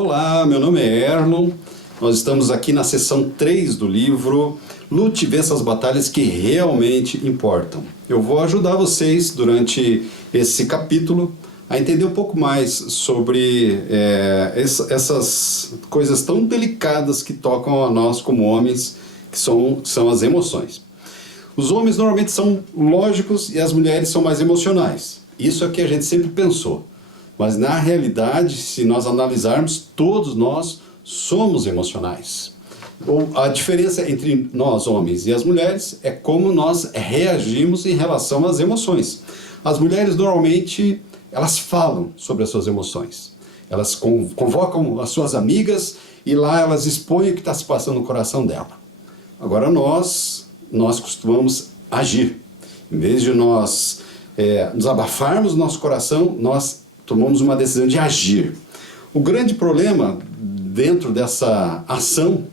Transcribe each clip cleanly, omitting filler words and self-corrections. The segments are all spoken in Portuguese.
Olá, meu nome é Erlon. Nós estamos aqui na seção 3 do livro Lute e Vença as Batalhas que Realmente Importam. Eu vou ajudar vocês durante esse capítulo a entender um pouco mais sobre essas coisas tão delicadas que tocam a nós como homens, que são as emoções. Os homens normalmente são lógicos e as mulheres são mais emocionais. Isso é o que a gente sempre pensou. Mas na realidade, se nós analisarmos, todos nós somos emocionais. A diferença entre nós, homens, e as mulheres é como nós reagimos em relação às emoções. As mulheres normalmente, elas falam sobre as suas emoções. Elas convocam as suas amigas e lá elas expõem o que está se passando no coração dela. Agora nós costumamos agir. Em vez de nós nos abafarmos no nosso coração, nós tomamos uma decisão de agir. O grande problema dentro dessa ação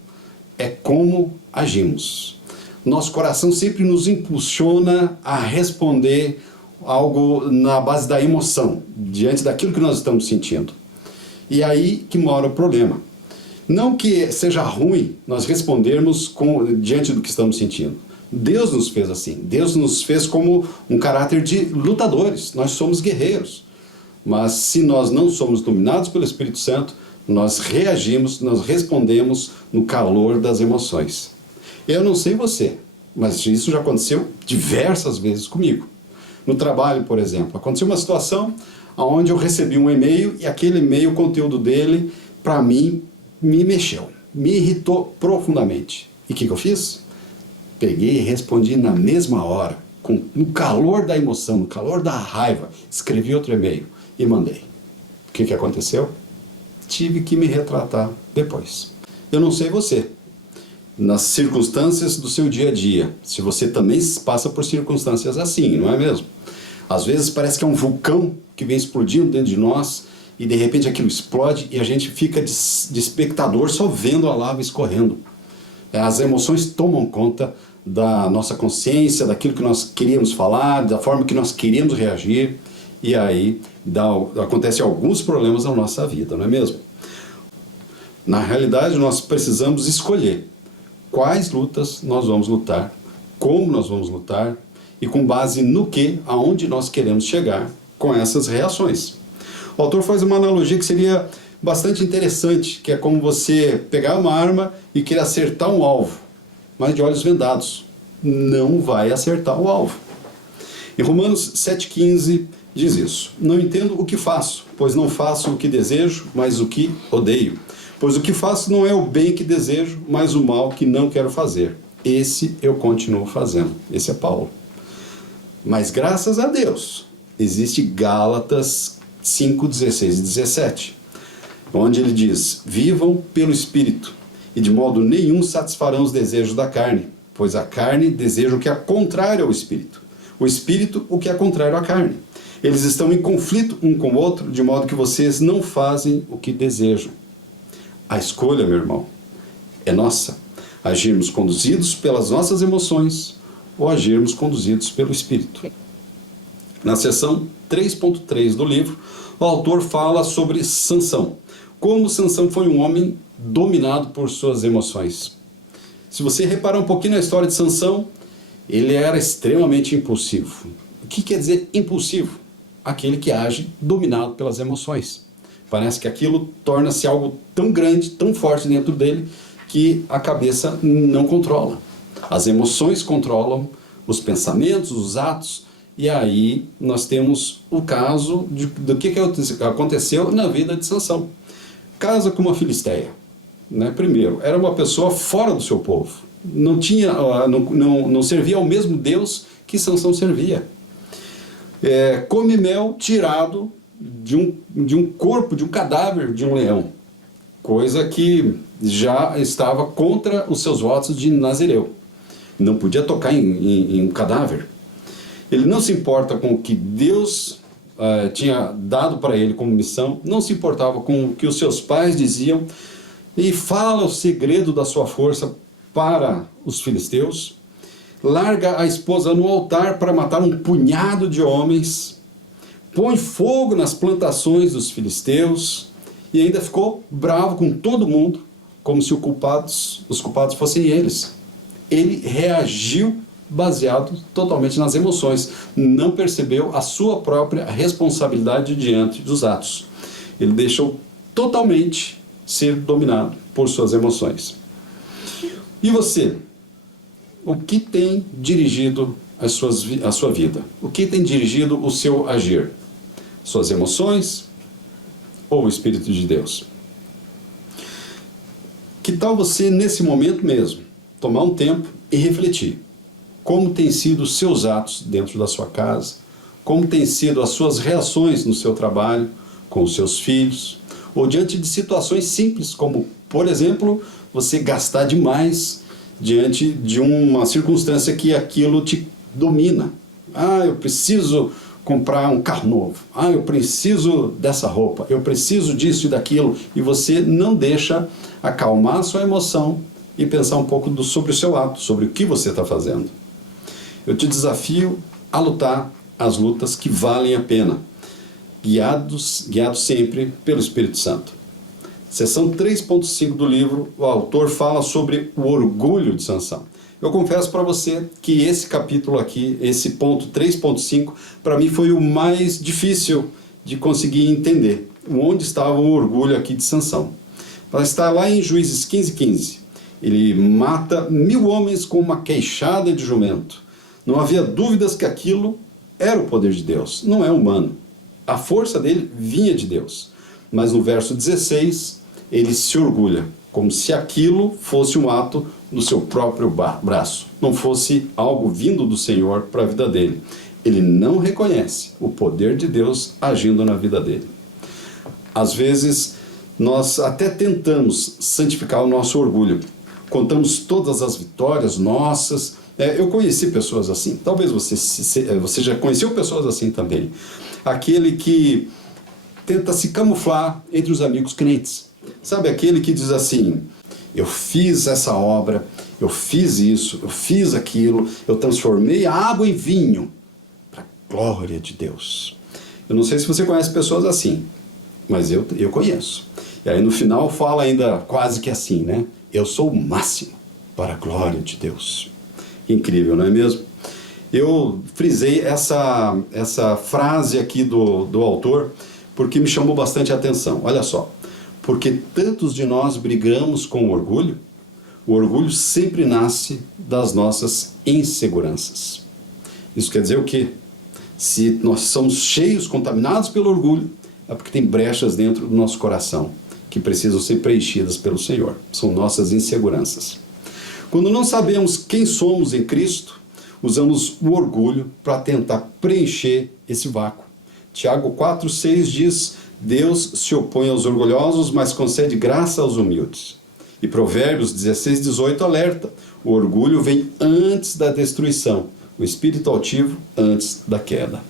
é como agimos. Nosso coração sempre nos impulsiona a responder algo na base da emoção, diante daquilo que nós estamos sentindo. E aí que mora o problema. Não que seja ruim nós respondermos diante do que estamos sentindo. Deus nos fez assim. Deus nos fez como um caráter de lutadores. Nós somos guerreiros. Mas se nós não somos dominados pelo Espírito Santo, nós reagimos, nós respondemos no calor das emoções. Eu não sei você, mas isso já aconteceu diversas vezes comigo. No trabalho, por exemplo, aconteceu uma situação onde eu recebi um e-mail e aquele e-mail, o conteúdo dele, para mim, me mexeu, me irritou profundamente. E o que eu fiz? Peguei e respondi na mesma hora, no calor da emoção, no calor da raiva, escrevi outro e-mail e mandei. O que aconteceu? Tive que me retratar depois. Eu não sei você, nas circunstâncias do seu dia a dia, se você também passa por circunstâncias assim, não é mesmo? Às vezes parece que é um vulcão que vem explodindo dentro de nós e de repente aquilo explode e a gente fica de espectador só vendo a lava escorrendo. As emoções tomam conta da nossa consciência, daquilo que nós queríamos falar, da forma que nós queríamos reagir. E aí acontecem alguns problemas na nossa vida, não é mesmo? Na realidade, nós precisamos escolher quais lutas nós vamos lutar, como nós vamos lutar e com base no que, aonde nós queremos chegar com essas reações. O autor faz uma analogia que seria bastante interessante, que é como você pegar uma arma e querer acertar um alvo, mas de olhos vendados. Não vai acertar o alvo. Em Romanos 7,15 diz isso: não entendo o que faço, pois não faço o que desejo, mas o que odeio. Pois o que faço não é o bem que desejo, mas o mal que não quero fazer. Esse eu continuo fazendo. Esse é Paulo. Mas graças a Deus, existe Gálatas 5, 16 e 17, onde ele diz: vivam pelo Espírito, e de modo nenhum satisfarão os desejos da carne, pois a carne deseja o que é contrário ao Espírito, o Espírito o que é contrário à carne. Eles estão em conflito um com o outro, de modo que vocês não fazem o que desejam. A escolha, meu irmão, é nossa. Agirmos conduzidos pelas nossas emoções ou agirmos conduzidos pelo Espírito. Na seção 3.3 do livro, o autor fala sobre Sansão. Como Sansão foi um homem dominado por suas emoções. Se você reparar um pouquinho na história de Sansão, ele era extremamente impulsivo. O que quer dizer impulsivo? Aquele que age dominado pelas emoções. Parece que aquilo torna-se algo tão grande, tão forte dentro dele, que a cabeça não controla. As emoções controlam os pensamentos, os atos, e aí nós temos o caso do que aconteceu na vida de Sansão. Casa com uma filisteia. Primeiro, era uma pessoa fora do seu povo. Não servia ao mesmo Deus que Sansão servia. Come mel tirado de um corpo, de um cadáver de um leão, coisa que já estava contra os seus votos de Nazireu. Não podia tocar em um cadáver. Ele não se importa com o que Deus tinha dado para ele como missão, não se importava com o que os seus pais diziam, e fala o segredo da sua força para os filisteus, larga a esposa no altar para matar um punhado de homens, põe fogo nas plantações dos filisteus e ainda ficou bravo com todo mundo, como se os culpados fossem eles. Ele reagiu baseado totalmente nas emoções, não percebeu a sua própria responsabilidade diante dos atos. Ele deixou totalmente ser dominado por suas emoções. E você? O que tem dirigido a sua vida? O que tem dirigido o seu agir? Suas emoções ou o Espírito de Deus? Que tal você, nesse momento mesmo, tomar um tempo e refletir? Como têm sido os seus atos dentro da sua casa? Como têm sido as suas reações no seu trabalho, com os seus filhos? Ou diante de situações simples, como, por exemplo, você gastar demais diante de uma circunstância que aquilo te domina. Ah, eu preciso comprar um carro novo. Ah, eu preciso dessa roupa. Eu preciso disso e daquilo. E você não deixa acalmar a sua emoção e pensar um pouco sobre o seu ato, sobre o que você está fazendo. Eu te desafio a lutar as lutas que valem a pena, guiados sempre pelo Espírito Santo. Seção 3.5 do livro, o autor fala sobre o orgulho de Sansão. Eu confesso para você que esse capítulo aqui, esse ponto 3.5, para mim foi o mais difícil de conseguir entender. Onde estava o orgulho aqui de Sansão? Está lá em Juízes 15:15. Ele mata 1000 homens com uma queixada de jumento. Não havia dúvidas que aquilo era o poder de Deus, não é humano. A força dele vinha de Deus. Mas no verso 16, ele se orgulha, como se aquilo fosse um ato do seu próprio braço, não fosse algo vindo do Senhor para a vida dele. Ele não reconhece o poder de Deus agindo na vida dele. Às vezes, nós até tentamos santificar o nosso orgulho. Contamos todas as vitórias nossas. Eu conheci pessoas assim. Talvez você já conheceu pessoas assim também. Aquele que tenta se camuflar entre os amigos crentes. Sabe, aquele que diz assim: eu fiz essa obra, eu fiz isso, eu fiz aquilo, eu transformei a água em vinho, para a glória de Deus. Eu não sei se você conhece pessoas assim, mas eu conheço. E aí no final fala ainda quase que assim, né? Eu sou o máximo para a glória de Deus. Incrível, não é mesmo? Eu frisei essa frase aqui do autor porque me chamou bastante a atenção. Olha só. Porque tantos de nós brigamos com o orgulho sempre nasce das nossas inseguranças. Isso quer dizer o quê? Se nós somos cheios, contaminados pelo orgulho, é porque tem brechas dentro do nosso coração que precisam ser preenchidas pelo Senhor. São nossas inseguranças. Quando não sabemos quem somos em Cristo, usamos o orgulho para tentar preencher esse vácuo. Tiago 4,6 diz: Deus se opõe aos orgulhosos, mas concede graça aos humildes. E Provérbios 16:18 alerta: o orgulho vem antes da destruição, o espírito altivo antes da queda.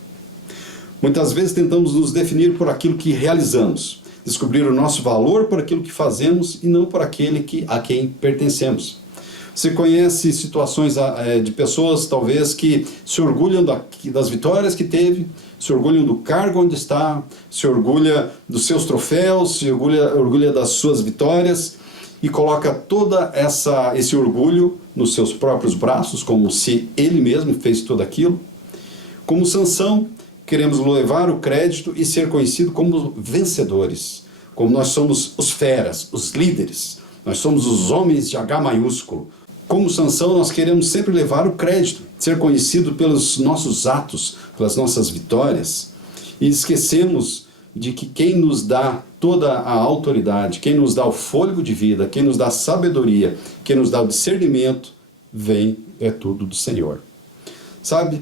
Muitas vezes tentamos nos definir por aquilo que realizamos, descobrir o nosso valor por aquilo que fazemos e não por aquele a quem pertencemos. Você conhece situações de pessoas, talvez, que se orgulham das vitórias que teve, se orgulham do cargo onde está, se orgulha dos seus troféus, se orgulha das suas vitórias e coloca toda esse orgulho nos seus próprios braços, como se ele mesmo fez tudo aquilo. Como Sansão, queremos levar o crédito e ser conhecido como vencedores, como nós somos os feras, os líderes, nós somos os homens de H maiúsculo. Como Sansão, nós queremos sempre levar o crédito, ser conhecido pelos nossos atos, pelas nossas vitórias, e esquecemos de que quem nos dá toda a autoridade, quem nos dá o fôlego de vida, quem nos dá a sabedoria, quem nos dá o discernimento, é tudo do Senhor. Sabe,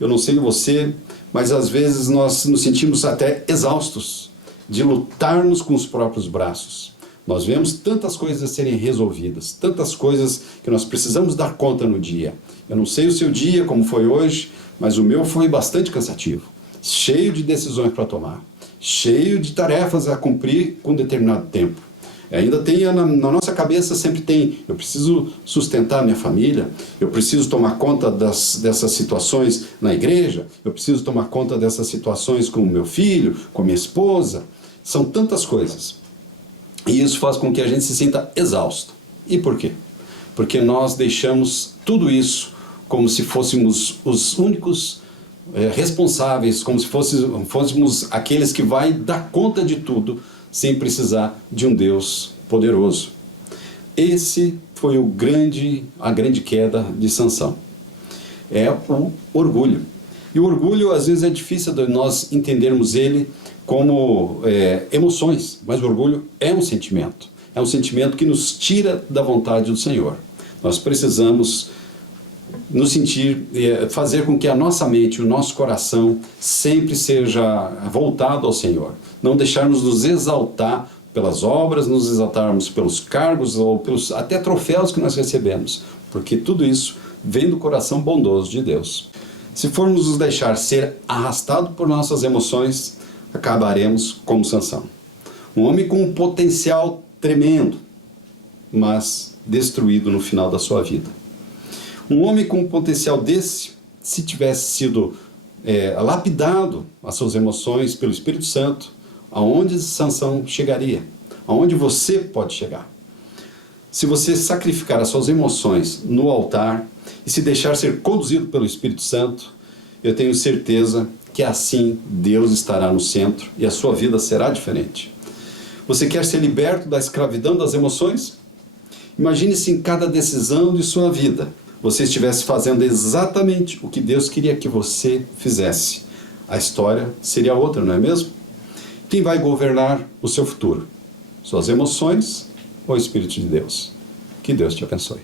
eu não sei você, mas às vezes nós nos sentimos até exaustos de lutarmos com os próprios braços. Nós vemos tantas coisas a serem resolvidas, tantas coisas que nós precisamos dar conta no dia. Eu não sei o seu dia, como foi hoje, mas o meu foi bastante cansativo, cheio de decisões para tomar, cheio de tarefas a cumprir com determinado tempo. E ainda tem, na nossa cabeça sempre tem: eu preciso sustentar minha família, eu preciso tomar conta dessas situações na igreja, eu preciso tomar conta dessas situações com o meu filho, com a minha esposa. São tantas coisas. E isso faz com que a gente se sinta exausto. E por quê? Porque nós deixamos tudo isso como se fôssemos os únicos responsáveis, como se fôssemos aqueles que vai dar conta de tudo, sem precisar de um Deus poderoso. Esse foi a grande queda de Sansão. É o orgulho. E o orgulho, às vezes, é difícil de nós entendermos ele como emoções, mas o orgulho é um sentimento. É um sentimento que nos tira da vontade do Senhor. Nós precisamos nos sentir, fazer com que a nossa mente, o nosso coração sempre seja voltado ao Senhor. Não deixarmos nos exaltar pelas obras, nos exaltarmos pelos cargos ou pelos até troféus que nós recebemos, porque tudo isso vem do coração bondoso de Deus. Se formos nos deixar ser arrastados por nossas emoções, acabaremos como Sansão. Um homem com um potencial tremendo, mas destruído no final da sua vida. Um homem com um potencial desse, se tivesse sido lapidado as suas emoções pelo Espírito Santo, aonde Sansão chegaria? Aonde você pode chegar? Se você sacrificar as suas emoções no altar e se deixar ser conduzido pelo Espírito Santo, eu tenho certeza que assim Deus estará no centro e a sua vida será diferente. Você quer ser liberto da escravidão das emoções? Imagine se em cada decisão de sua vida você estivesse fazendo exatamente o que Deus queria que você fizesse. A história seria outra, não é mesmo? Quem vai governar o seu futuro? Suas emoções ou o Espírito de Deus? Que Deus te abençoe.